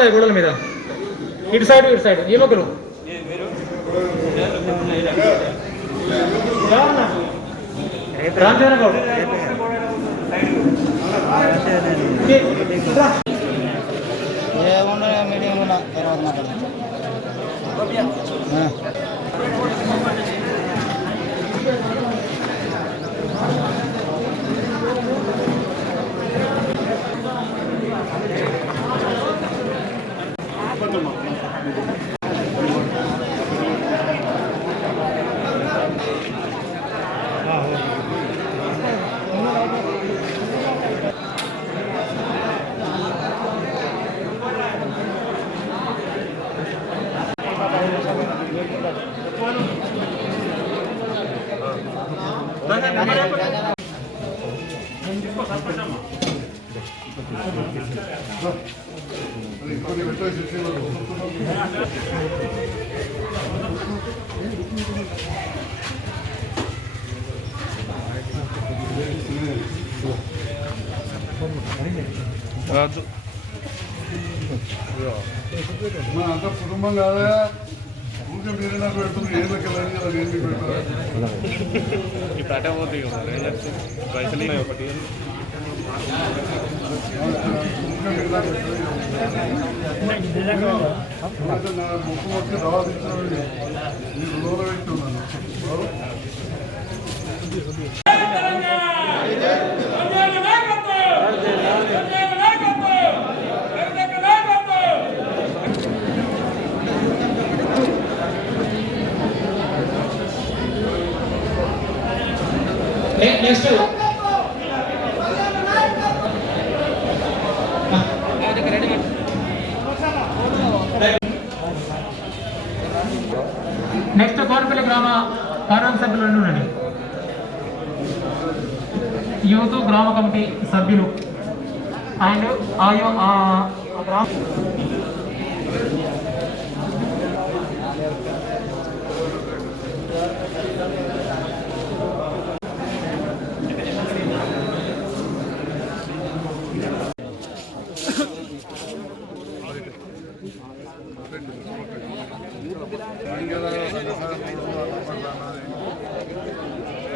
వస్తాయి గోడల మీద. ఇటు సైడ్ యువకులు రామచంద్ర గౌడ్ ఏమన్నా మీడియంలో తర్వాత మాట్లాడదాం. అంత కుటుంబం కాదా ఊరికే మీరు నాకు పెడుతుంది ఏళ్ళకి వెళ్ళాలి కదా నేను మీకు పెట్టాలి ఇప్పుడు అటే పోతుంది పైసలు ఒకటి ముక్కు మొక్కి దవా తెచ్చిన మీరు లోన పెట్టున్నాను. నెక్స్ట్ కోరపల్లి గ్రామ కార్యవర్గ సభ్యులు ఉండండి. యూత్ గ్రామ కమిటీ సభ్యులు అండ్ గ్రామ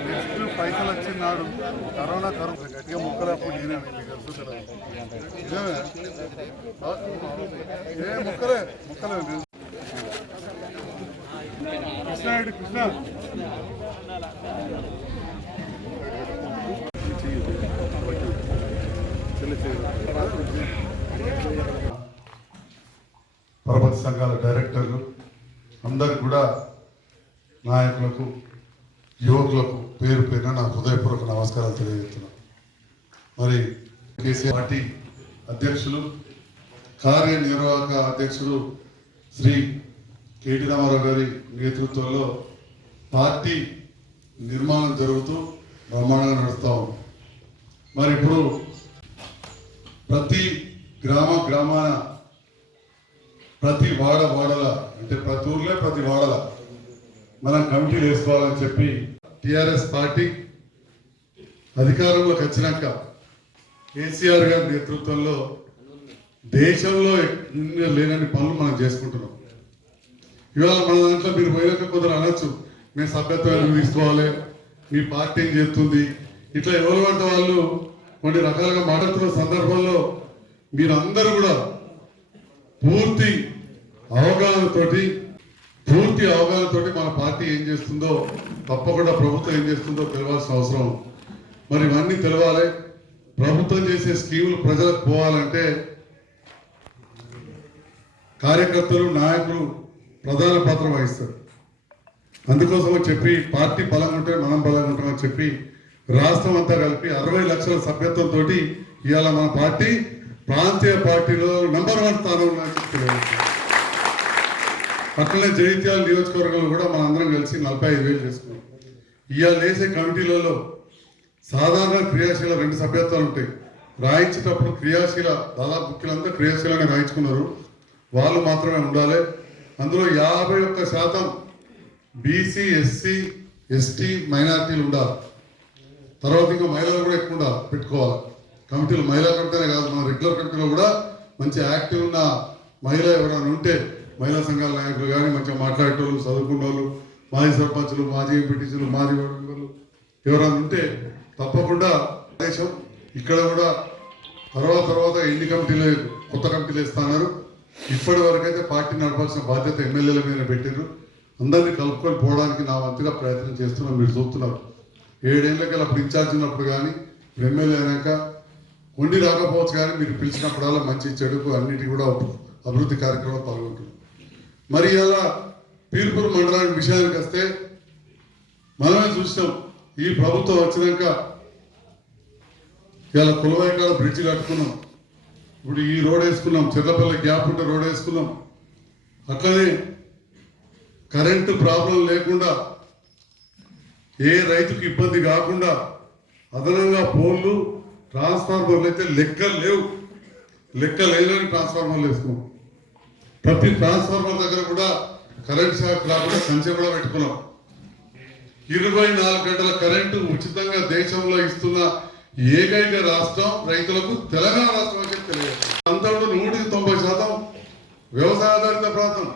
నెక్స్ట్ పైసలు వచ్చినాడు కరోనా గట్టిగా ముక్కలప్పుడు నేనే నిజమే ముక్కలే కృష్ణ పరపతి సంఘాల డైరెక్టర్లు అందరికి కూడా నాయకులకు యువకులకు పేరు పేరున నా హృదయపూర్వక నమస్కారాలు తెలియజేస్తున్నాను. మరి కేసీఆర్ పార్టీ అధ్యక్షులు కార్యనిర్వాహక అధ్యక్షుడు శ్రీ కేటీ రామారావు గారి నేతృత్వంలో పార్టీ నిర్మాణం జరుగుతూ బ్రహ్మాండంగా నడుస్తూ ఉంది. మరి ఇప్పుడు ప్రతి గ్రామాన ప్రతి వాడల అంటే ప్రతి ఊర్లే ప్రతి వాడల మనం కమిటీలు వేసుకోవాలని చెప్పి టిఆర్ఎస్ పార్టీ అధికారంలోకి వచ్చినాక కేసీఆర్ గారి నేతృత్వంలో దేశంలో లేనని పనులు మనం చేసుకుంటున్నాం. ఇవాళ మన దాంట్లో మీరు పోయినాక కొందరు అనొచ్చు, మేము సభ్యత్వాన్ని తీసుకోవాలి, మీ పార్టీ ఏం చేస్తుంది, ఇట్లా ఎవరు అంటే వాళ్ళు కొన్ని రకాలుగా మాట్లాడుతున్న సందర్భంలో మీరందరూ కూడా పూర్తి అవగాహనతోటి మన పార్టీ ఏం చేస్తుందో, తప్పకుండా ప్రభుత్వం ఏం చేస్తుందో తెలవాల్సిన అవసరం. మరి ఇవన్నీ తెలవాలి. ప్రభుత్వం చేసే స్కీములు ప్రజలకు పోవాలంటే కార్యకర్తలు నాయకులు ప్రధాన పాత్ర వహిస్తారు. అందుకోసం చెప్పి పార్టీ బలంగా ఉంటే మనం బలంగా ఉంటామని చెప్పి రాష్ట్రం అంతా కలిపి 60 లక్షల సభ్యత్వంతో ఇవాళ మన పార్టీ ప్రాంతీయ పార్టీలో నంబర్ 1 స్థానంలో చెప్తున్నారు. అట్లనే జగిత్యాల నియోజకవర్గంలో కూడా మన అందరం కలిసి 45,000 చేసుకున్నాం. ఇవాళ వేసే కమిటీలలో సాధారణ క్రియాశీల 2 సభ్యత్వాలు ఉంటాయి. రాయించేటప్పుడు క్రియాశీల దాదాపు ముఖ్యులంతా క్రియాశీలంగా రాయించుకున్నారు, వాళ్ళు మాత్రమే ఉండాలి. అందులో 51% బీసీ, ఎస్సీ, ఎస్టీ, మైనార్టీలు ఉండాలి. తర్వాత ఇంకా మహిళలు కూడా ఎక్కువ ఉండాలి, పెట్టుకోవాలి కమిటీలు. మహిళా కమిటీనే కాదు, మన రెగ్యులర్ కమిటీలో కూడా మంచి యాక్టివ్ ఉన్న మహిళ ఎవరైనా ఉంటే మహిళా సంఘాల నాయకులు కానీ మంచిగా మాట్లాడేటోళ్ళు, చదువుకున్న వాళ్ళు, మాజీ సర్పంచులు, మాజీ ఎంపీటీసీలు, మాజీ వార్డు మెంబర్లు ఎవరైనా ఉంటే తప్పకుండా దేశం ఇక్కడ కూడా తర్వాత ఎన్ని కమిటీలు కొత్త కమిటీలు ఇస్తున్నారు. ఇప్పటి వరకు అయితే పార్టీ నడపాల్సిన బాధ్యత ఎమ్మెల్యేల మీద పెట్టారు. అందరినీ కలుపుకొని పోవడానికి నా వంతుగా ప్రయత్నం చేస్తున్నాం. మీరు చూస్తున్నారు 7 ఏళ్ళకి అప్పుడు ఇన్ఛార్జ్ ఉన్నప్పుడు కానీ ఎమ్మెల్యే అయినాక ఉండి రాకపోవచ్చు కానీ మీరు పిలిచినప్పుడల్లా మంచి చెడుకు అన్నిటి కూడా అభివృద్ధి కార్యక్రమాలు పాల్గొంటున్నారు. మరి ఇలా పీర్పూర్ మండలానికి విషయానికి వస్తే మనమే చూసినాం. ఈ ప్రభుత్వం వచ్చినాక ఇలా కులవాయికాడ బ్రిడ్జ్ కట్టుకున్నాం. ఇప్పుడు ఈ రోడ్ వేసుకున్నాం. చెర్లపల్లి గ్యాప్ ఉంటే రోడ్ వేసుకున్నాం. అట్లనే కరెంటు ప్రాబ్లం లేకుండా ఏ రైతుకు ఇబ్బంది కాకుండా అదనంగా పోల్లు, ట్రాన్స్ఫార్మర్లు అయితే లెక్క లేని ట్రాన్స్ఫార్మర్లు వేసుకున్నాం. ప్రతి ట్రాన్స్ఫార్మర్ దగ్గర కూడా కరెంట్ షాక్ రాకుండా సంచ కూడా పెట్టుకున్నాం. 24 గంటల కరెంటు ఉచితంగా దేశంలో ఇస్తున్న ఏకైక రాష్ట్రం రైతులకు తెలంగాణ రాష్ట్రం అయితే తెలియదు. అంతా 190% వ్యవసాయ ఆధారిత ప్రాంతం.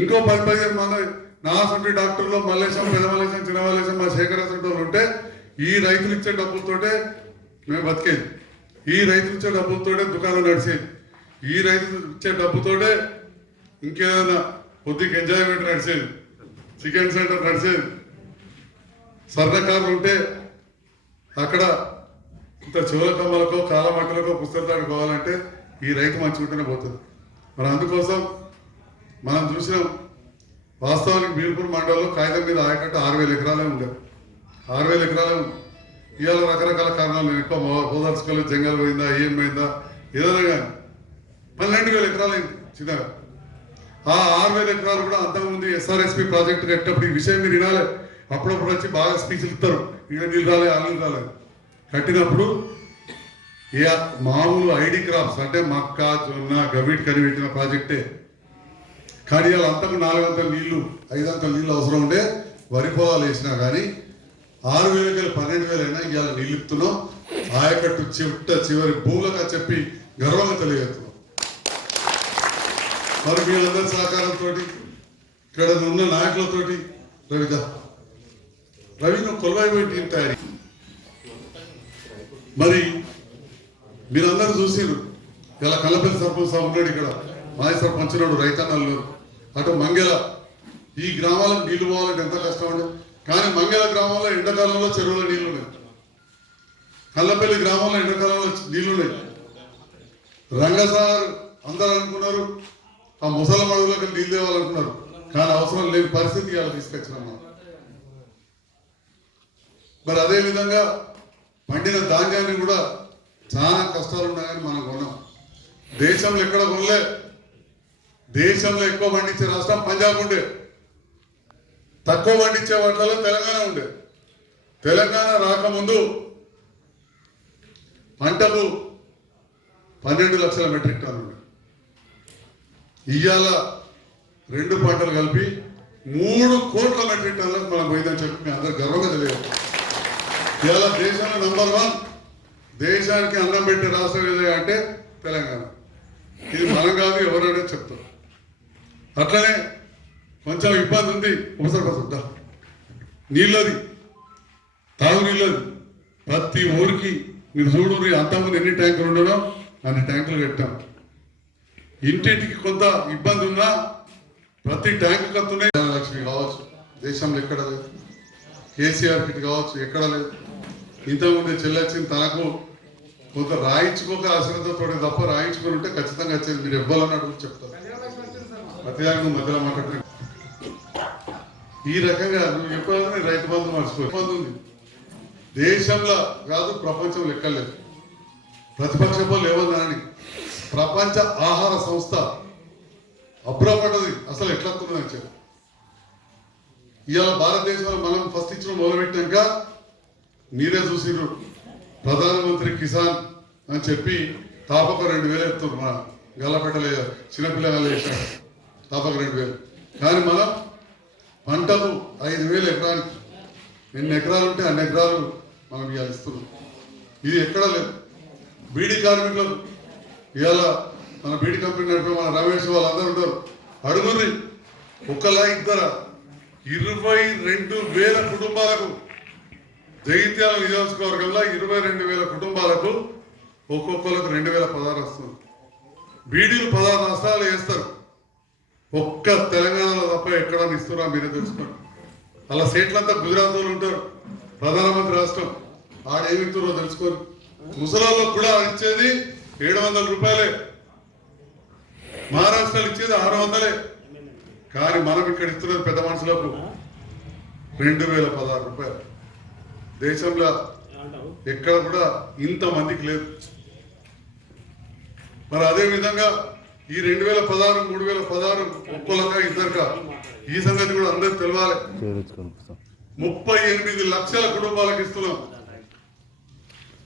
ఇంకో 10-15 మంది నా సొంటి డాక్టర్లు మల్లేశం, పెద్ద మల్లేశం, చిన్న మల్లేశం, మా శేఖరేశ్వర ఉంటే ఈ రైతులు ఇచ్చే డబ్బులతోటే మేము బతికేది. ఈ రైతులు ఇచ్చే డబ్బులతోటే దుకాణం నడిచేది. ఈ రైతులు ఇచ్చే డబ్బుతోటే ఇంకేదైనా కొద్దిగా ఎంజాయ్మెంట్ నడిచేది. చికెన్ సెంటర్ నడిచేది. సర్ణకారులు ఉంటే అక్కడ ఇంత చెవుల కమ్మలకో కాలమట్టలకో పుస్తకాలు కావాలంటే ఈ రైతు మంచిగా ఉంటేనే పోతుంది. మరి అందుకోసం మనం చూసినాం. వాస్తవానికి బీర్పూర్ మండలంలో కాగితం మీద ఆయకట్టు 6,000 ఎకరాలే ఉండేది. 6,000 ఎకరాలే ఉంది. ఇవాళ రకరకాల కారణాలు నేను ఎక్కువ ఓదార్చుకోలేదు. జంగల్ పోయిందా, ఏం పోయిందా, ఏదైనా కానీ 12,000 ఎకరాలు అయింది చిన్నగా. ఆ 6,000 ఎకరాలు కూడా అంతకుముందు ఎస్ఆర్ఎస్పి ప్రాజెక్టు కట్టినప్పుడు ఈ విషయం మీరు వినాలి. అప్పుడప్పుడు వచ్చి బాగా స్పీచ్లు ఇస్తారు. ఇక్కడ నీళ్ళు రాలే, ఆ నీళ్ళు రాలేదు. కట్టినప్పుడు ఏ మామూలు ఐడి క్రాప్స్ అంటే మక్క, జొన్న, గవిట్ కని పెట్టిన ప్రాజెక్టే. కానీ వాళ్ళు అంతకు 400 నీళ్లు, 500 నీళ్ళు అవసరం ఉండే వరి పొలాలు వేసినా కానీ 6,000 12,000 అయినా ఇవాళ నీళ్ళు ఇస్తున్నాం. ఆయకట్టు చివరి భూములకు చెప్పి గర్వంగా తెలియజేస్తున్నాం. మరి వీళ్ళందరి సహకారంతో ఇక్కడ ఉన్న నాయకులతోటి రవి నువ్వు కొలవాయి టీం తయారీ. మరి మీరందరూ చూసిరు. ఇలా కల్లపల్లి సర్పంచ్ సాబ్ ఉన్నాడు, ఇక్కడ మాజీ సర్పంచ్ ఉన్నాడు, రైతన్నలు అటు మంగెల. ఈ గ్రామాలకు నీళ్లు పోవాలంటే ఎంత కష్టం అండి. కానీ మంగెల గ్రామంలో ఎండాకాలంలో చెరువులో నీళ్లు ఉన్నాయి. కల్లపల్లి గ్రామంలో ఎండాకాలంలో నీళ్లున్నాయి. రంగసార్ అందరూ అనుకున్నారు ఆ ముసల మడుగులకు నీళ్ళు తేవాలనుకున్నారు. కానీ అవసరం లేని పరిస్థితి ఇలా తీసుకొచ్చినాం మనం. మరి అదేవిధంగా పండిన ధాన్యాన్ని కూడా చాలా కష్టాలు ఉన్నాయని మనం కొన్నాం. దేశంలో ఎక్కడ కొనలే. దేశంలో ఎక్కువ పండించే రాష్ట్రం పంజాబ్ ఉండే. తక్కువ పండించే వాటిలో తెలంగాణ ఉండే. తెలంగాణ రాకముందు పంటకు 12 లక్షల మెట్రిక్ టన్ను ఉండే. ఇవాళ 2 పంటలు కలిపి 3 కోట్ల మెట్రిక్ టన్నులకు మనం పోయిందని చెప్పి మీ అందరూ గర్వంగా తెలియదు. ఇవాళ దేశంలో నంబర్ 1 దేశానికి అన్నం పెట్టే రాష్ట్రం ఏదో అంటే తెలంగాణ. ఇది మనం కాదు, ఎవరైనా చెప్తారు. అట్లనే కొంచెం ఇబ్బంది ఉంది. ఉపసర్పసుద్దా నీళ్ళది, తాగునీళ్ళది. ప్రతి ఊరికి మీరు చూడు, అంతకుముందు ఎన్ని ట్యాంకులు ఉండడం అన్ని ట్యాంకులు కట్టాం. ఇంటింటికి కొంత ఇబ్బంది ఉన్నా ప్రతి ట్యాంకు కత్తున్నాయి. లక్ష్మి కావచ్చు, దేశంలో ఎక్కడ లేదు. కేసీఆర్ కిట్ కావచ్చు, ఎక్కడ లేదు. ఇంతకుముందే చెల్లొచ్చింది. తనకు కొంత రాయించుకోక అశ్రద్ధతో తప్ప రాయించుకొని ఉంటే ఖచ్చితంగా వచ్చేది. మీరు ఇవ్వాలన్నట్టు చెప్తారు. ప్రతిదానికి మధ్యలో మాట్లాడుతున్నా. ఈ రకంగా నువ్వు ఎప్పుడైనా రైతు బంధు మర్చిపో. ఇబ్బంది ఉంది దేశంలో కాదు, ప్రపంచంలో ఎక్కర్లేదు. ప్రతిపక్ష పోలు ఏమన్నారని ప్రపంచ ఆహార సంస్థ అబ్బురపడ్డది. అసలు ఎట్లా వస్తుందని చెప్పి ఇవాళ భారతదేశంలో మనం ఫస్ట్ ఇచ్చిన మొదలుపెట్టినాక మీరే చూసిర్రు. ప్రధానమంత్రి కిసాన్ అని చెప్పి తాపక 2,000 ఎత్తున్నారు. మన గల్లపెట్టలే చిన్నపిల్లలు వేసినారు తాపక 2,000. కానీ మనం పంటలు 5,000 ఎకరానికి. ఎన్ని ఎకరాలు ఉంటే అన్ని ఎకరాలు మనం ఇవాళ ఇస్తున్నాం. ఇది ఎక్కడ లేదు. బీడీ కార్మికులకు ఇవాళ మన బీడి కంపెనీ నడిపే మన రమేష్ వాళ్ళందరూ ఉంటారు. అడుగుని ఒకలా ఇద్దరా 22,000 కుటుంబాలకు జగిత్యాల నియోజకవర్గంలో 22,000 కుటుంబాలకు ఒక్కొక్కరికి 2,016 వస్తుంది. బీడీలు 16 రాష్ట్రాలు వేస్తారు. ఒక్క తెలంగాణలో తప్ప ఎక్కడ ఇస్తున్నా మీరే తెలుసుకోండి. అలా సీట్లంతా గుజరాత్ వాళ్ళు ఉంటారు. ప్రధానమంత్రి రాష్ట్రం ఆడేమి ఇస్తున్నారో తెలుసుకోండి. ముసలాళ్ళకు కూడా ఇచ్చేది 700 రూపాయలే, మహారాష్ట్రలో ఇచ్చేది 600. కానీ మనం ఇక్కడ ఇస్తున్నది పెద్ద మనుషులకు 2,016 రూపాయలు. దేశంలో ఎక్కడ కూడా ఇంతమందికి లేదు. మరి అదే విధంగా ఈ 2016 3,016 ఒక్కొక్క ఇద్దరుగా ఈ సంగతి కూడా అందరికి తెలవాలి. 38 లక్షల కుటుంబాలకు ఇస్తున్నాం.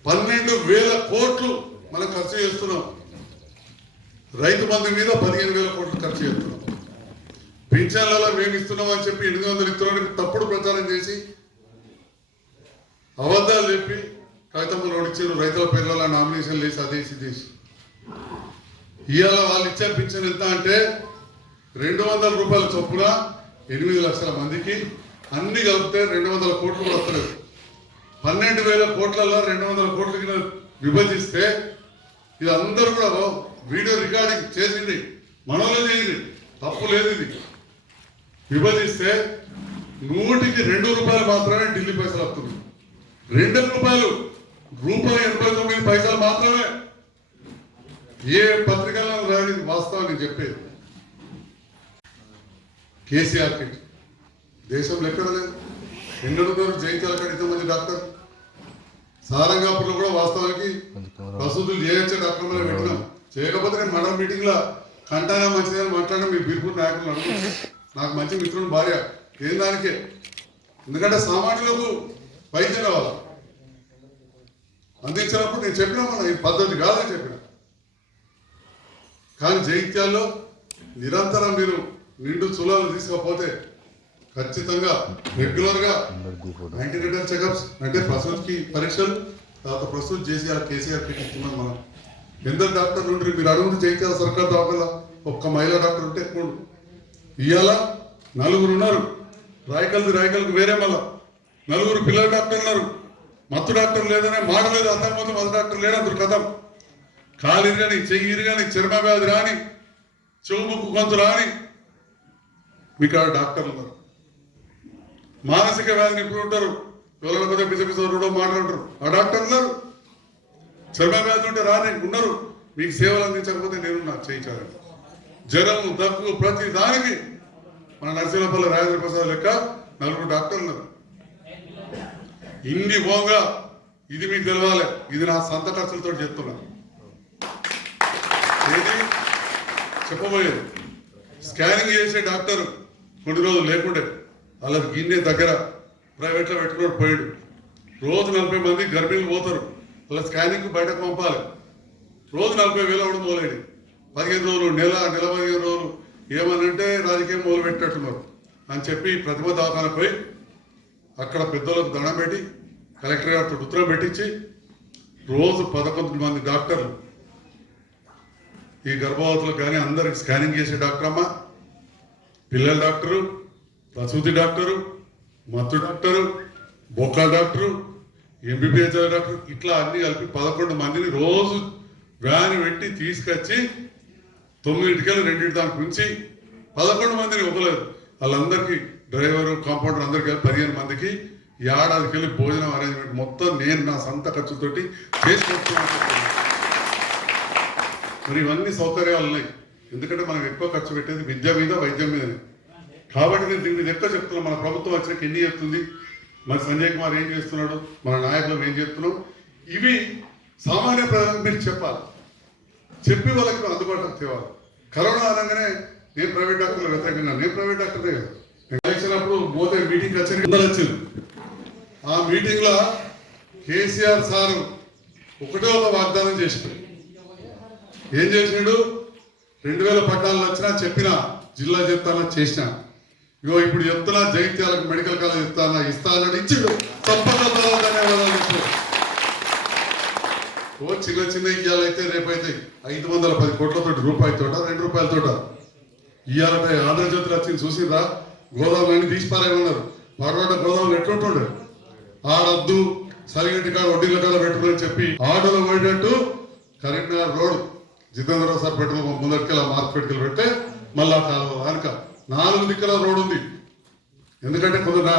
12,000 కోట్లు మనం ఖర్చు చేస్తున్నాం. రైతు బంధు మీద 15,000 కోట్లు ఖర్చు చేస్తున్నాం. పింఛన్లలో మేము ఇస్తున్నాం అని చెప్పి 800 ఇస్తున్నాం తప్పుడు ప్రచారం చేసి అబద్ధాలు చెప్పి కవితమ్మ రోడ్ ఇచ్చారు. రైతుల పేర్లలో నామినేషన్ లేసి అదేసి చేసి ఇవాళ వాళ్ళు ఇచ్చే పింఛన్ ఎంత అంటే 200 రూపాయల చొప్పున 8 లక్షల మందికి అన్ని కలిపితే 200 కోట్లు కూడా వస్తలేదు. 12,000 కోట్లలో 200 కోట్ల కింద విభజిస్తే ఇది అందరూ కూడా వీడియో రికార్డింగ్ చేసింది, మనలో చేసింది, తప్పు లేదు. ఇది విభజిస్తే 100కి 2 రూపాయలు మాత్రమే ఢిల్లీ పైసలు వస్తుంది. 2 రూపాయలు ₹1.89 మాత్రమే. ఏ పత్రికల్లో రాని వాస్తవం నేను చెప్పేది. కేసీఆర్ కిట్ దేశంలో ఎక్కడ లేదు. ఎన్నడున్నారు జైత్యాల కాడ ఇంతమంది డాక్టర్. సారంగాపూర్లో కూడా వాస్తవానికి ప్రసూతులు చేయొచ్చే డాక్టర్ మీద పెట్టినాం. చేయకపోతే నేను మండల మీటింగ్ లో కంటానా మంచిదని మాట్లాడినా మీ బీర్పూర్ నాయకులు అనుకుంటున్నాను. నాకు మంచి మిత్రుడు భార్య ఏం దానికే. ఎందుకంటే సామాన్యులకు వైద్యం కావాలి. అందించినప్పుడు నేను చెప్పినామన్నా ఈ పద్ధతి కాదని చెప్పిన. కానీ జైత్యాల్లో నిరంతరం మీరు నిండు చులాలు తీసుకపోతే ఖచ్చితంగా రెగ్యులర్గా యాంటీనేటల్ చెకప్స్ అంటే ప్రసూతికి పరీక్షలు, తర్వాత ప్రసూతి కేసీఆర్ కిట్ ఇస్తున్నాం. మనం ఎందరు డాక్టర్లు ఉంటారు మీరు అడుగురు. జైత్యాల సర్కార్ దవాఖాన ఒక్క మహిళా డాక్టర్ ఉంటే ఎక్కువ. ఇవాళ 4 ఉన్నారు. రాయకల్కి వేరే మళ్ళా 4 పిల్లల డాక్టర్ ఉన్నారు. మత్తు డాక్టర్ లేదనే మాట లేదు. అంతకుముందు మత్తు డాక్టర్ లేడు అందరు కథం. కాలు ఇరగని, చెయ్యి ఇరగని, చర్మ వ్యాధి రాని, చెవు ముక్కు గొంతు రాని మీకు డాక్టర్లు ఉన్నారు. మానసిక వ్యాధిని ఇప్పుడు ఉంటారు. ఎవరైనా కొద్దిగా పిసపిసో మాట్లాడతారు. ఆ డాక్టర్ ఉన్నారు. చర్మ వ్యాధి ఉంటే రాని ఉన్నారు. మీకు సేవలు అందించకపోతే నేను నాకు చేయించాలి. జ్వరం, దగ్గు, ప్రతి దానికి మన నరసింహపల్లి రాజేంద్ర ప్రసాద్ లెక్క 4 డాక్టర్లు ఉన్నారు. ఇన్ని పోగా ఇది మీకు తెలవాలి. ఇది నా సొంత ఖర్చులతో చెప్తున్నా. ఏది చెప్పబోయేది స్కానింగ్ చేసే డాక్టర్ కొన్ని రోజులు లేకుండే వాళ్ళకి గిన్నె దగ్గర ప్రైవేట్లో పెట్టుకుని పోయాడు. రోజు 40 మంది గర్భిణీలు పోతారు. వాళ్ళ స్కానింగ్ బయటకు పంపాలి. రోజు 40,000 కూడా మొదలైంది. 15 రోజులు, నెల 15 రోజులు ఏమనంటే రాజకీయం మొదలు పెట్టినట్టున్నారు అని చెప్పి ప్రతిభ దవాఖాన పోయి అక్కడ పెద్దోళ్ళకు దండం పెట్టి కలెక్టర్ గారితో ఉత్తరం పెట్టించి రోజు 11 మంది డాక్టర్లు ఈ గర్భవతులకు కానీ అందరికి స్కానింగ్ చేసే డాక్టర్ అమ్మ, పిల్లల డాక్టరు, ప్రసూతి డాక్టరు, మత్తు డాక్టరు, బొక్క డాక్టరు, ఎంబీబీఎస్ డాక్టర్, ఇట్లా అన్ని కలిపి 11 మందిని రోజు వ్యాన్ పెట్టి తీసుకొచ్చి 9కి 2 దానికి ఉంచి 11 మందిని ఇవ్వలేదు. వాళ్ళందరికీ డ్రైవరు, కాంపౌండర్ అందరికీ 15 మందికి ఏడాదికి భోజనం అరేంజ్మెంట్ మొత్తం నేను నా సొంత ఖర్చుతోటి చేసుకుంటున్నాను. మరి ఇవన్నీ సౌకర్యాలు ఉన్నాయి. ఎందుకంటే మనం ఎక్కువ ఖర్చు పెట్టేది విద్య మీద, వైద్యం మీదనే. కాబట్టి నేను దీన్ని ఎక్కువ చెప్తున్నాను. మన ప్రభుత్వం వచ్చినాక ఎన్ని చెప్తుంది, మరి సంజయ్ కుమార్ ఏం చేస్తున్నాడు, మన నాయకులు ఏం చెప్తున్నాం, ఇవి సామాన్య ప్రజలకు మీరు చెప్పాలి. చెప్పి వాళ్ళకి అందుబాటులోకి తేవాలి. కరోనా అనగానే నేను ప్రైవేట్ డాక్టర్లు వ్యతిరేకంగా, నేను ప్రైవేట్ డాక్టరే కదా. నేను వచ్చినప్పుడు పోతే మీటింగ్ వచ్చింది. ఆ మీటింగ్ లో కేసీఆర్ సారు ఒకటే ఒక వాగ్దానం చేసినాడు. ఏం చేసినాడు? 2014 వచ్చినా చెప్పిన జిల్లా చెప్తానా చేసిన. ఇగో ఇప్పుడు చెప్తున్నా జగిత్యాలకు మెడికల్ కాలేజ్ ఇస్తానని ఇచ్చిండు. తప్పకుండా ధన్యవాదాలు. ఓ చిన్న చిన్న వచ్చినాయి ఇవాళైతే రేపైతే 510 కోట్లతో రూపాయి తోట 2 రూపాయల తోట ఇవాళ ఆంధ్రజ్యోతిలో వచ్చింది చూసిరా గోదాములన్నీ తీసి పారేమన్నారు వాడవాడ గోదాములు ఎట్లుంటుండే ఆడద్దు సరిగట్టి కాడ వడ్డీల కాడ పెట్టుకోని చెప్పి ఆటోలో పోయేటట్టు కరీంనగర్ రోడ్ జితేంద్రరావు సార్ పెట్టిన ముందటికెళ్ళి మార్కెట్కి పెడితే మళ్ళా కాలువ వెనక 4 దిక్కుల రోడ్ ఉంది. ఎందుకంటే కొందరు నా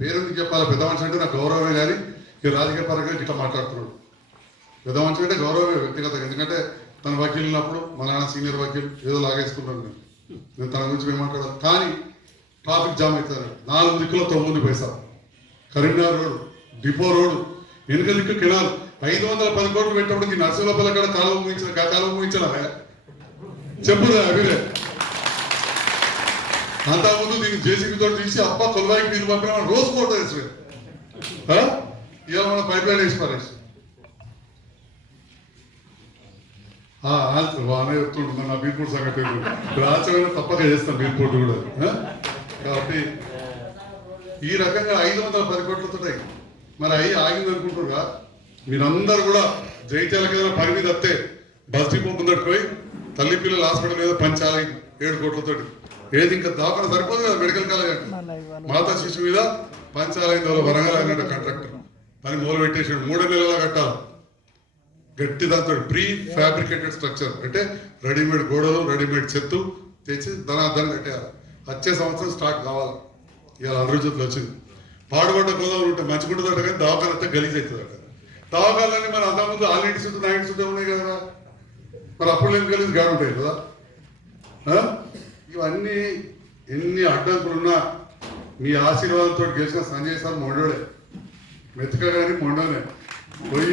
పేరెందుకు చెప్పాలి పెద్ద మనిషి అంటే నాకు గౌరవమే కానీ ఈ రాజకీయ పరంగా ఇట్లా మాట్లాడుతున్నాడు. పెద్ద మనిషి అంటే గౌరవమే వ్యక్తిగతంగా, ఎందుకంటే తన వకీలు ఉన్నప్పుడు మా నాన్న సీనియర్ వకీలు ఏదో లాగేసుకుంటాను నేను తన గురించి మేము మాట్లాడాలి. కానీ ట్రాఫిక్ జామ్ అవుతుంది 4 దిక్కులో 9 పైసా కరీంనగర్ రోడ్ డిపో రోడ్ వెనుక దిక్కు కెనాల్ 510 కోట్లు పెట్టినప్పటికి నర్సింహపల్లి కాడ కాలువ ముగించిన కాలువ ముగించిన చెప్పుదా అభిలే అంతకుముందు దీన్ని జేసీబీ తోటి తీసి అప్ప కొల్వాయికి నీళ్ళు పంపిన రోజు ఫోటో వేసాడు. ఇవాళ మన పైప్ లైన్ వేసి పారేసి బాగానే చెప్తుంటున్నాను నా బీర్పూట్ సంగతి రాచమైనా తప్పక చేస్తాను బీర్పూట్ కూడా. కాబట్టి ఈ రకంగా 510 కోట్లతో మరి అవి ఆగింది అనుకుంటున్నారా మీరందరూ కూడా జైత్యాలకు ఏదైనా పని మీద వస్తే బస్ డిపో ముందరికి పోయి తల్లి పిల్లల హాస్పిటల్ మీద పంచాలి 7 కోట్లతో ఏది ఇంకా దాకా సరిపోదు కదా మెడికల్ కాలేజ్ అంటే మాతా శిశు మీద పంచాలైంది వాళ్ళు వరంగల్ అయినట్టు కాంట్రాక్టర్ పని మొదలు పెట్టేసాడు 3 నెలలా కట్టాలి గట్టి దాంతో ప్రీ ఫ్యాబ్రికేటెడ్ స్ట్రక్చర్ అంటే రెడీమేడ్ గోడలు రెడీమేడ్ చెత్తు తెచ్చి ధనార్థాన్ని కట్టేయాలి. వచ్చే సంవత్సరం స్టార్ట్ కావాలి. ఇవాళ ఆంధ్రజ్యోతిలో వచ్చింది పాడుబడ్డ గోదావరి ఉంటే మంచిగుంటుందట కానీ దవాఖాన అయితే గలీజ్ అవుతుందట. దవాఖానలన్నీ మన అంతకుముందు ఆ ఇంటి చుట్టూ నా ఇంటి చుట్టూ ఉన్నాయి కదా మరి అప్పుడు ఏం గలీజ్ గాడు ఉంటాయి కదా. ఇవన్నీ ఎన్ని అడ్డంకులున్నా మీ ఆశీర్వాదంతో గెలిచిన సంజయ్ సార్ మొండోడే మెతక కానీ మొండోనే పోయి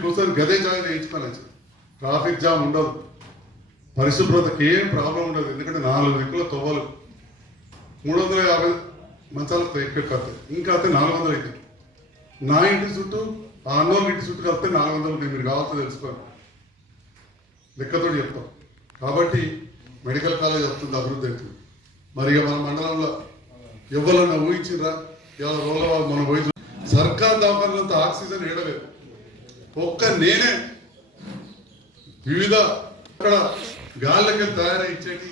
కూర్చొని గదే జాగా చేయించుకోవాలి. ట్రాఫిక్ జామ్ ఉండదు, పరిశుభ్రతకి ఏం ప్రాబ్లం ఉండదు. ఎందుకంటే 4 దిక్కుల తొవ్వలు 350 మంచాలకు ఎక్కువ కడతాయి ఇంకా అయితే 400 అయితే నా ఇంటి చుట్టూ ఆ అన్నోళ్ళ ఇంటి చుట్టూ కలిపితే 400 మీరు కావాల్సి తెలుసుకోండి లెక్కతో చెప్తాం. కాబట్టి మెడికల్ కాలేజ్ వస్తుంది అభివృద్ధి అవుతుంది. మరి ఇక మన మండలంలో ఎవరన్నా ఊహించిండ్రా ఇవాళ రోడ్ల మనం పోయి సర్కార్ దవాఖానంత ఆక్సిజన్ ఏడలేదు. ఒక్క నేనే వివిధ అక్కడ గాళ్ళకి తయారై ఇచ్చేటి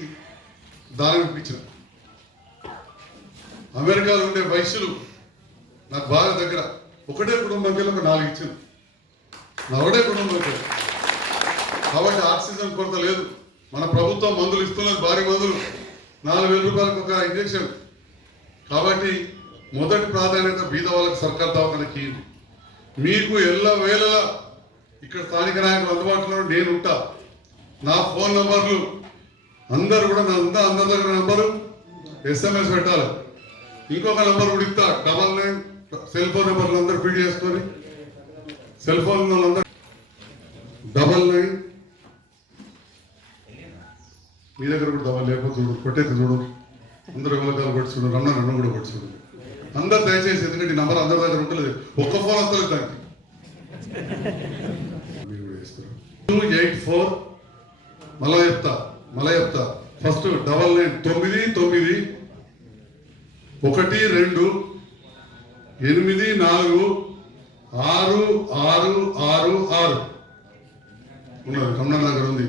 దానం ఇప్పించిన అమెరికాలో ఉండే వైశ్యులు నాకు బాగా దగ్గర ఒకటే కుటుంబంకి ఒక 4 ఇచ్చాను నా ఒకటే కుటుంబంకి. కాబట్టి ఆక్సిజన్ కొరత లేదు. మన ప్రభుత్వం మందులు ఇస్తున్నది భారీ మందులు 4,000 రూపాయలకు ఒక ఇంజక్షన్. కాబట్టి మొదటి ప్రాధాన్యత బీద వాళ్ళకి సర్కార్ దవాఖానకి మీకు ఎల్ల వేళలా ఇక్కడ స్థానిక నాయకులు అందుబాటులో నేను ఉంటా. నా ఫోన్ నంబర్లు అందరు కూడా అందరి దగ్గర నంబరు SMS పెట్టాలి. ఇంకొక నంబర్ కూడా ఇస్తా 99 సెల్ ఫోన్ నెంబర్లు అందరూ ఫీడ్ చేసుకొని సెల్ ఫోన్ అందరూ 99 మీ దగ్గర కూడా దవాలు లేకపోతే చూడు కొట్టేది చూడు అందరూ ఎవరికాలు కొట్టి చూడు నన్ను కూడా కొట్టి చూడు అందరు దయచేసి. ఎందుకంటే ఈ నంబర్ అందరి దగ్గర ఉంటుంది ఒక్క ఫోన్ వస్తలేదు దానికి. 284 మళ్ళా చెప్తా ఫస్ట్ 99 9 1 2 8 4 6 6 6 ఉన్నది కమలా దగ్గర ఉంది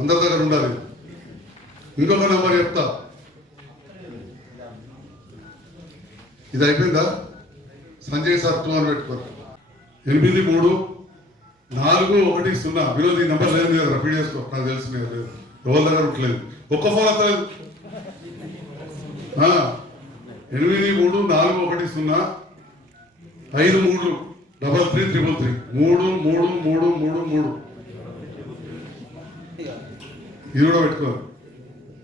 అందరి దగ్గర ఉండాలి. ఇంకొక నెంబర్ చెప్తా ఇది అయిపోయిందా సంజయ్ సార్ 2 అని పెట్టుకోరు 8341 వినోద్ ఈ నెంబర్ లేదు కదా ఫీడ్ చేసుకో నాకు తెలిసి లేదు ఎవరి దగ్గర ఉండలేదు ఒక్క ఫోన్ వస్తలేదు. 8341 5333 ఇది కూడా పెట్టుకోవాలి.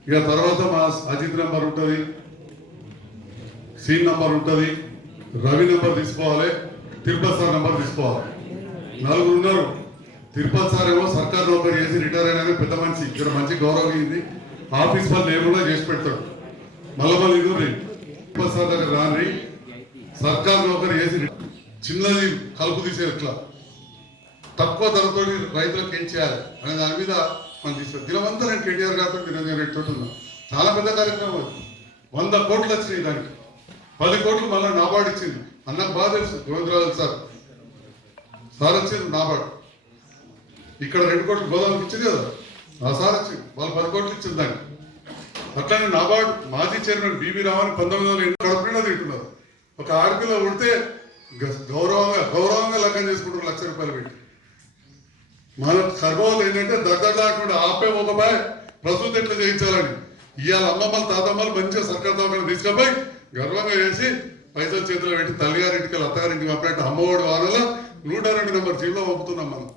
ఇక తర్వాత మా అజిత్ నెంబర్ ఉంటుంది, సీన్ నెంబర్ ఉంటుంది, రవి నెంబర్ తీసుకోవాలి, తిరుపతి సార్ నెంబర్ తీసుకోవాలి. 4 ఉన్నారు. తిరుపతి సార్ ఏమో సర్కార్ నౌకరీ చేసి రిటైర్ అయినా పెద్ద మనిషి ఇక్కడ మంచి గౌరవం అయింది ఆఫీస్ పనులు ఏమన్నా చేసి పెడతాడు. మళ్ళీ ఇది తిరుపతి సార్ దగ్గర రాని సర్కార్ నౌకరీ చేసి చిన్నది కలుపు తీసే ఎట్లా తక్కువ ధరతో రైతులకు ఏం చేయాలి అనే దాని మీద మనం తీసుకు దినవంతా నేను కేటీఆర్ గారితో తిరుగుతున్నా. చాలా పెద్ద కార్యక్రమం 100 కోట్లు వచ్చినాయి. దానికి 10 కోట్లు మళ్ళీ నాబార్డు ఇచ్చింది. అన్నకు బాగా తెలుసు గోవిందరాజు సార్ సార్ వచ్చేది నాబార్డు ఇక్కడ 2 కోట్లు గోదావరికి ఇచ్చింది కదా, ఆ సార్ వచ్చింది, వాళ్ళు 10 కోట్లు ఇచ్చింది దానికి. అట్లానే నాబార్డు మాజీ చైర్మన్ బివి రామన్ 1900 కడుపులో తింటున్నారు. ఒక ఆడపిల్ల ఉడితే గౌరవంగా లగ్గం చేసుకుంటారు, ₹1,00,000 పెట్టి. మన సర్భాలు ఏంటంటే దగ్గరలాంటి ఆపే ఒక బాయ్ ప్రసూతి ఎట్లా చేయించాలని ఇవాళ అమ్మమ్మలు తాతమ్మలు మంచిగా సర్కారు దవాఖాన తీసుకుపోయి గర్వంగా చేసి పైసలు చేతిలో పెట్టి తల్లిగారింటికి అత్తగారింటికి పంపినట్టు అమ్మఒడి వానలో 102 నెంబర్ జీవిలో పంపుతున్నాం మనం.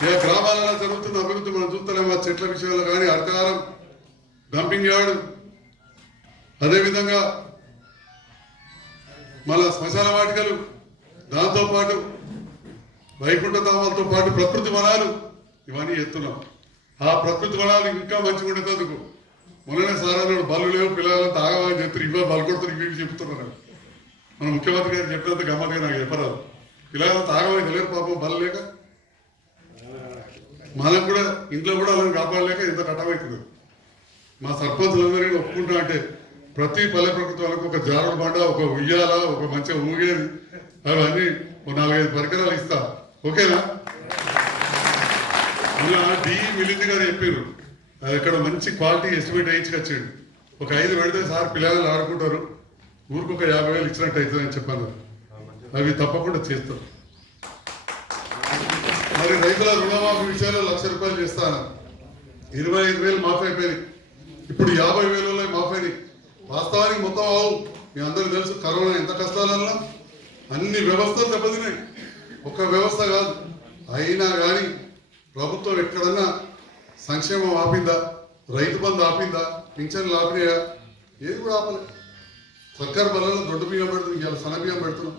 ఇక గ్రామాలలో జరుగుతున్న అభివృద్ధి మనం చూస్తున్నాం. ఆ చెట్ల విషయంలో కానీ అర్కారం డంపింగ్ యార్డు, అదేవిధంగా మన శ్మశాన వాటికలు, దాంతోపాటు వైకుంఠ ధామాలతో పాటు ప్రకృతి వనాలు ఇవన్నీ ఎత్తున్నాం. ఆ ప్రకృతి వనాలు ఇంకా మంచిగా ఉండేందుకు మొన్ననే సార్ అన్నాడు బళ్ళు లేవు పిల్లలంతా ఆగమని చెప్తారు, ఇవ్వ బలు కొడుతారు, ఇవి చెప్తున్నారు. మన ముఖ్యమంత్రి గారు చెప్పినంత గమ్మత్తుగా నాకు చెప్పరాదు. పిల్లలంతా ఆగమని తెలియదు పాపం బలు లేక, మనం కూడా ఇంట్లో కూడా అలా కాపాడలేక ఎంత కట్టమవుతుంది. మా సర్పంచులందరినీ ఒప్పుకుంటా అంటే ప్రతి పల్లె ప్రకృతి వాళ్ళకు ఒక జారుడు బండ, ఒక ఉయ్యాల, ఒక మంచిగా ఊగేది, అవన్నీ 4-5 పరికరాలు ఇస్తా. ఓకేనా? డి మిలింద్ గారు చెప్పారు, అది ఇక్కడ మంచి క్వాలిటీ ఎస్టిమేట్ వేయించుకొచ్చాడు. ఒక 5 పెడితే సార్ పిల్లలు ఆడుకుంటారు, ఊరికి ఒక 50,000 ఇచ్చినట్టు అవుతుందని చెప్పాను. అవి తప్పకుండా చేస్తారు. మరి రైతుల రుణమాఫీ విషయంలో ₹1,00,000 చేస్తాను. 25,000 మాఫీ అయిపోయినాయి, ఇప్పుడు 50,000 మాఫీ. వాస్తవానికి మొత్తం అవు మీ అందరికీ తెలుసు, కరోనా ఎంత కష్టాలన్నా అన్ని వ్యవస్థలు దెబ్బతిన్నాయి, ఒక్క వ్యవస్థ కాదు. అయినా కానీ ప్రభుత్వం ఎక్కడన్నా సంక్షేమం ఆపిందా, రైతు బంధు ఆపిందా, పింఛన్లు ఆపినాయా? ఏది కూడా ఆపలేదు. సర్కారు బలలో దొడ్డు బియ్యం పెడుతున్నాం, ఇవాళ సన్న బియ్యం పెడుతున్నాం.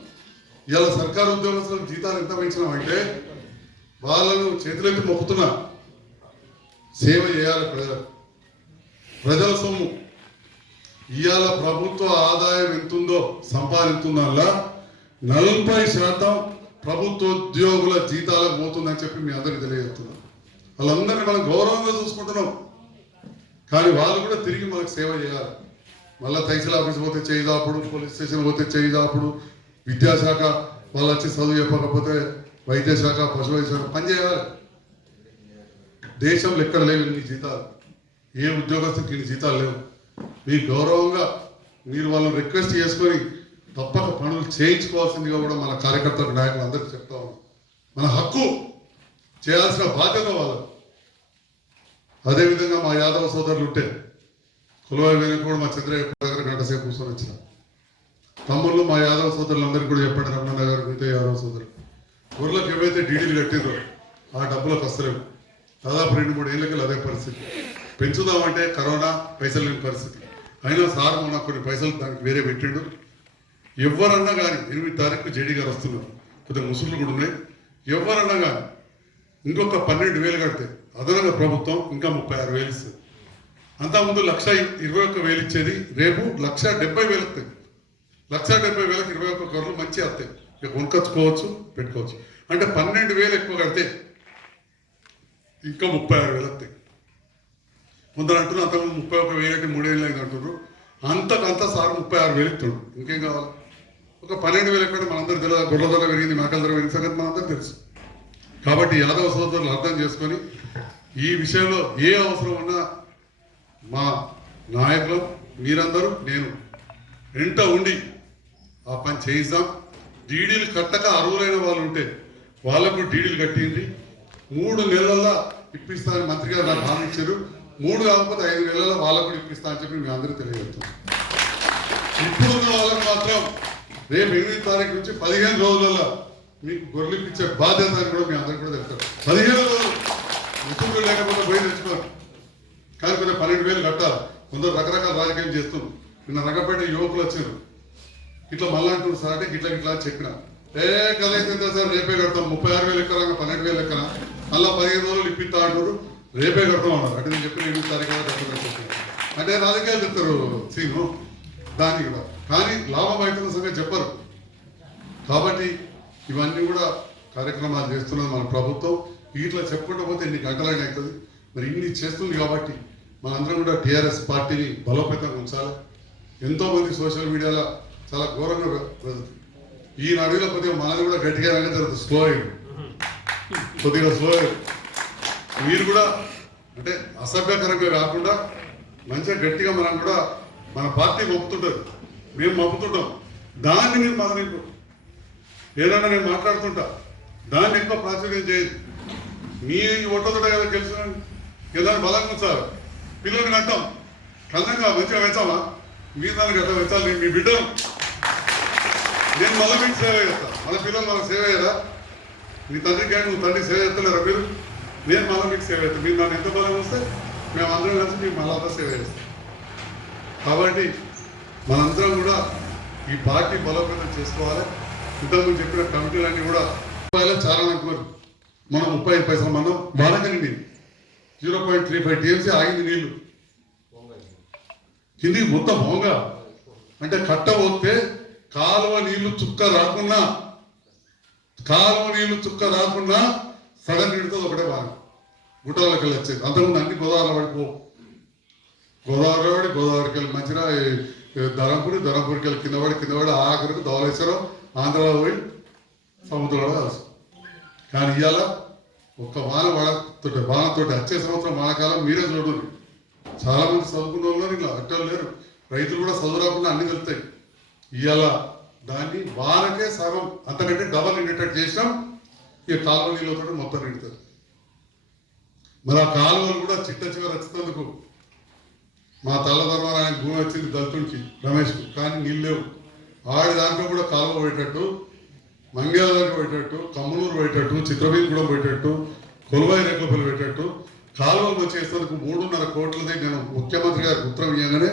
ఇవాళ సర్కారు ఉద్యోగస్తులకు జీతాలు ఎంత పెంచినాం అంటే వాళ్ళను చేతులెత్తి మొక్కుతున్నా. సేవ చేయాలి ప్రజల సొమ్ము. ఇవాళ ప్రభుత్వ ఆదాయం ఎంతుందో సంపాదించుతుందల్లా 40% ప్రభుత్వ ఉద్యోగుల జీతాలకు పోతుందని చెప్పి మీ అందరికీ తెలియజేస్తున్నాం. వాళ్ళందరినీ మనం గౌరవంగా చూసుకుంటున్నాం, కానీ వాళ్ళు కూడా తిరిగి మనకు సేవ చేయాలి. మళ్ళీ తహసీల్ ఆఫీస్ పోతే చేయిదాపుడు, పోలీస్ స్టేషన్ పోతే చేయిదాపుడు, విద్యాశాఖ వాళ్ళు వచ్చి చదువు చెప్పకపోతే వైద్య శాఖ, పశువైద్య శాఖ పనిచేయాలి. దేశంలో ఎక్కడ లేవు ఇన్ని జీతాలు, ఏ ఉద్యోగస్తుకి ఇన్ని జీతాలు లేవు. మీ గౌరవంగా మీరు వాళ్ళని రిక్వెస్ట్ చేసుకొని తప్పక పనులు చేయించుకోవాల్సిందిగా కూడా మన కార్యకర్తలకు నాయకులు అందరికీ చెప్తా ఉన్నాం. మన హక్కు, చేయాల్సిన బాధ్యత వాళ్ళకు. అదేవిధంగా మా యాదవ సోదరులు ఉంటే కులవాయి వెనక కూడా మా చంద్రయ్య దగ్గర గంట సేపు కూర్చొని వచ్చిన తమ్ముళ్ళు మా యాదవ సోదరులందరికీ కూడా చెప్పండి. రమణ గారు మిగతా యాదవ సోదరులు ఊర్లకు ఏవైతే డీడీలు కట్టిందో ఆ డబ్బులకు వస్తలేవు. దాదాపు 2-3 ఏళ్ళకి అదే పరిస్థితి. పెంచుదామంటే కరోనా, పైసలు లేని పరిస్థితి. అయినా సార్ నాకు కొన్ని పైసలు దానికి వేరే పెట్టిండు. ఎవరన్నా కానీ 8 తారీఖు జేడీ గారు వస్తున్నారు, కొద్దిగా ముసుగులు కూడా ఉన్నాయి. ఎవరన్నా కానీ ఇంకొక 12,000 కడితే అదనంగా ప్రభుత్వం ఇంకా 36,000 ఇస్తుంది. అంతకుముందు 1,21,000 ఇచ్చేది, రేపు 1,70,000 వస్తాయి. 1,70,000కి 21 కవర్లు మంచి వస్తాయి. ఇక కొనుక్కొచ్చుకోవచ్చు, పెట్టుకోవచ్చు. అంటే 12,000 ఎక్కువ కడితే ఇంకా 36,000 వస్తాయి. ముందర అంటున్నారు అంతకుముందు 31,000 అంటే 3 ఏళ్ళు అయింది అంటున్నారు. అంతకంతా సార్ 36,000 ఇస్తున్నాడు. ఇంకేం కావాలి? ఒక 12,000 ఎక్కడ మనందరూ తెలియదు. గొర్రెల ధర పెరిగింది, మేకల ధర పెరిగింది సంగతి మనందరూ తెలుసు. కాబట్టి యాదవ సోదరులు అర్థం చేసుకొని ఈ విషయంలో ఏ అవసరం ఉన్నా మా నాయకులు మీరందరూ నేను వెంట ఉండి ఆ పని చేయిద్దాం. డీడీలు కట్టక అర్హులైన వాళ్ళు ఉంటే వాళ్ళకు డీడీలు కట్టింది 3 నెలల్లో ఇప్పిస్తానని మంత్రి గారు నాకు హామీ ఇచ్చారు. 3 కాకపోతే 5 నెలల్లో వాళ్ళకు కూడా ఇప్పిస్తా అని చెప్పి మీ అందరూ తెలియజేస్తున్నాం. ఇప్పుడున్న వాళ్ళకి మాత్రం రేపు 8 తారీఖు నుంచి 15 రోజులలో మీకు గొర్రెలు ఇప్పించే బాధ్యత అని కూడా మీ అందరికీ కూడా తెలుస్తారు. 15 రోజులు ఉద్యోగులు లేకపోతే పోయి తెచ్చుకోరు, కానీ కొంచెం 12,000 కట్టాలి. కొందరు రకరకాల రాజకీయం చేస్తున్నారు. నిన్న రకపేట యువకులు వచ్చారు, ఇట్లా మళ్ళీ అంటున్నారు సార్ అంటే గిట్లా గిట్లా అని చెప్పిన కలిసి సార్ రేపే కడతాం. 36,000 ఎక్కరా, 12,000 ఎక్కరా, మళ్ళీ 15 రోజులు ఇప్పిస్తా అంటారు, రేపే కడతాం అన్నారు. అంటే నేను చెప్పిన 8 తారీఖు అంటే రాజకీయాలు చెప్తారు సీను దానికి కూడా, కానీ లాభం అవుతున్న సంగతి చెప్పరు. కాబట్టి ఇవన్నీ కూడా కార్యక్రమాలు చేస్తున్నది మన ప్రభుత్వం. ఇట్లా చెప్పుకుంటూ పోతే ఎన్ని గంటలైనా అవుతుంది. మరి ఇన్ని చేస్తుంది కాబట్టి మనందరం కూడా టీఆర్ఎస్ పార్టీని బలోపేతంగా ఉంచాలి. ఎంతోమంది సోషల్ మీడియాలో చాలా ఘోరంగా ఈ నడిలో కొద్దిగా మనది కూడా గట్టిగా జరుగుతుంది, స్లో అయ్యింది, కొద్దిగా స్లో అయ్యింది. మీరు కూడా అంటే అసభ్యకరంగా కాకుండా మంచిగా గట్టిగా మనం కూడా మన పార్టీ మప్పుతుంటుంది, మేము మప్పుతుంటాం. దాన్ని మీరు మదనింపు ఏదన్నా నేను మాట్లాడుతుంటా, దాన్ని ఎక్కువ ప్రాచుర్యం చేయదు. మీ ఓట్లతో కదా గెలిచినండి, ఏదైనా బలంగా ఉంచాలి. పిల్లల్ని కంటాం కళ్ళంగా మంచిగా పెంచామా, మీరు దానికి అట్లా పెంచాలి. మీ బిడ్డను నేను మళ్ళీ మీకు సేవ చేస్తాను, మన పిల్లలు మనకు సేవ చేయరా? మీ తండ్రికి కానీ నువ్వు తండ్రికి సేవ చేస్తలేరా మీరు? నేను మళ్ళీ మీకు సేవ చేస్తాను. మీరు నన్ను ఎంత బలం వస్తే మేము అందరం కలిసి మీకు మళ్ళా సేవ చేస్తాం. కాబట్టి మనందరం కూడా ఈ పార్టీ బలోపేతం చేసుకోవాలి. ఇంతకుముందు చెప్పిన కమిటీలన్నీ కూడా చాలా అనుకోరు. మనం 35 పైసలు మనం బాలకని నీళ్ళు 0.35 TMC ఆగింది నీళ్లు కింది మొత్తం హోంగా. అంటే కట్ట పోతే కాలువ నీళ్లు చుక్క రాకుండా సడన్ నిడుతుంది ఒకటే బాగా గుట్టలకి వెళ్ళి వచ్చేది. అంతకుముందు అన్ని గోదావరిలో పడిపో, గోదావరికి వెళ్ళి మంచిగా ధరంపూరికి వెళ్ళి కింద పడి ఆఖరికి ధవళేశ్వరం ఆంధ్రలో పోయి సముద్రంలో కలిసి. కానీ ఇవాళ ఒక్క వానతో వచ్చే సంవత్సరం వానకాలం మీరే చూడండి. చాలా మంది చదువుకున్న వాళ్ళు ఇలా అట్టలు లేరు, రైతులు కూడా చదువు రాకుండా అన్ని వెళ్తాయి. ఇవాళ దాన్ని వానకే సగం అంతకంటే డబల్ నిండేటట్టు చేసినాం. ఇక కాలువ నీళ్ళతో మొత్తం నిండుతుంది. మరి ఆ కాలువలు కూడా చిట్ట చివరి వచ్చినందుకు మా తల్లధర్మ ఆయన భూమి వచ్చింది దళితుడికి రమేష్కు, కానీ నీళ్ళు లేవు. ఆడి దాంట్లో కూడా కాలువ పోయేటట్టు, మంగళవారికి పోయేటట్టు, కమ్మనూరు పోయేటట్టు, చిత్రవీగూడెం పోయేటట్టు, కొలువాయి రేకులపల్లి పోయేటట్టు కాలువలు వచ్చేసేందుకు 3.5 కోట్లది నేను ముఖ్యమంత్రి గారికి ఉత్తరం ఇవ్వగానే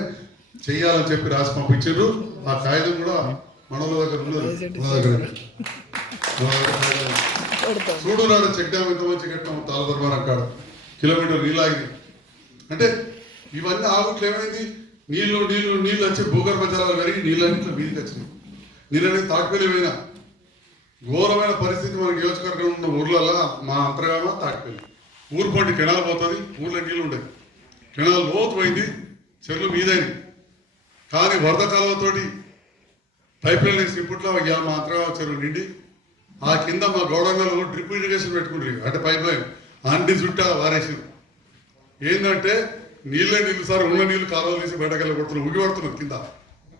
చెయ్యాలని చెప్పి రాసి పంపించారు. ఆ కాగితం కూడా మనల దగ్గర ఉన్నది. చూడునాడు చెక్ డ్యామ్ ఎంత మంచి కట్టాము తాళధర్మారం కాడ, కిలోమీటర్ నీళ్ళాగి. అంటే ఇవన్నీ ఆగుట్లు ఏమైంది, నీళ్ళు వచ్చి భూగర్భ జలాలు పెరిగి నీళ్ళన్నింటిలో మీదికి వచ్చినాయి. నీళ్ళని తాటిపల్లి పోయినా ఘోరమైన పరిస్థితి మన నియోజకవర్గంలో ఉన్న ఊర్లలో మా అంతర్గామ తాటిపల్లి ఊరు పంటి కెనాల్ పోతుంది, ఊర్లో నీళ్ళు ఉండేది, కెనాల్ లోతు పోయింది, చెరువులు మీదైంది. కానీ వరద కాలువతోటి పైప్ లైన్ వేసి ఇప్పట్లో మా అంతర్గామ చెరువు నిండి ఆ కింద మా గౌడంగాలో డ్రిప్ ఇరిగేషన్ పెట్టుకుంటారు, అంటే పైప్ లైన్ అన్ని చుట్టా వారేసి. ఏంటంటే నీళ్ళు సార్ ఉన్న నీళ్ళు కాలువలు తీసి బయటకు వెళ్ళి కొడుతున్నారు, ఉగి పడుతున్నారు కింద.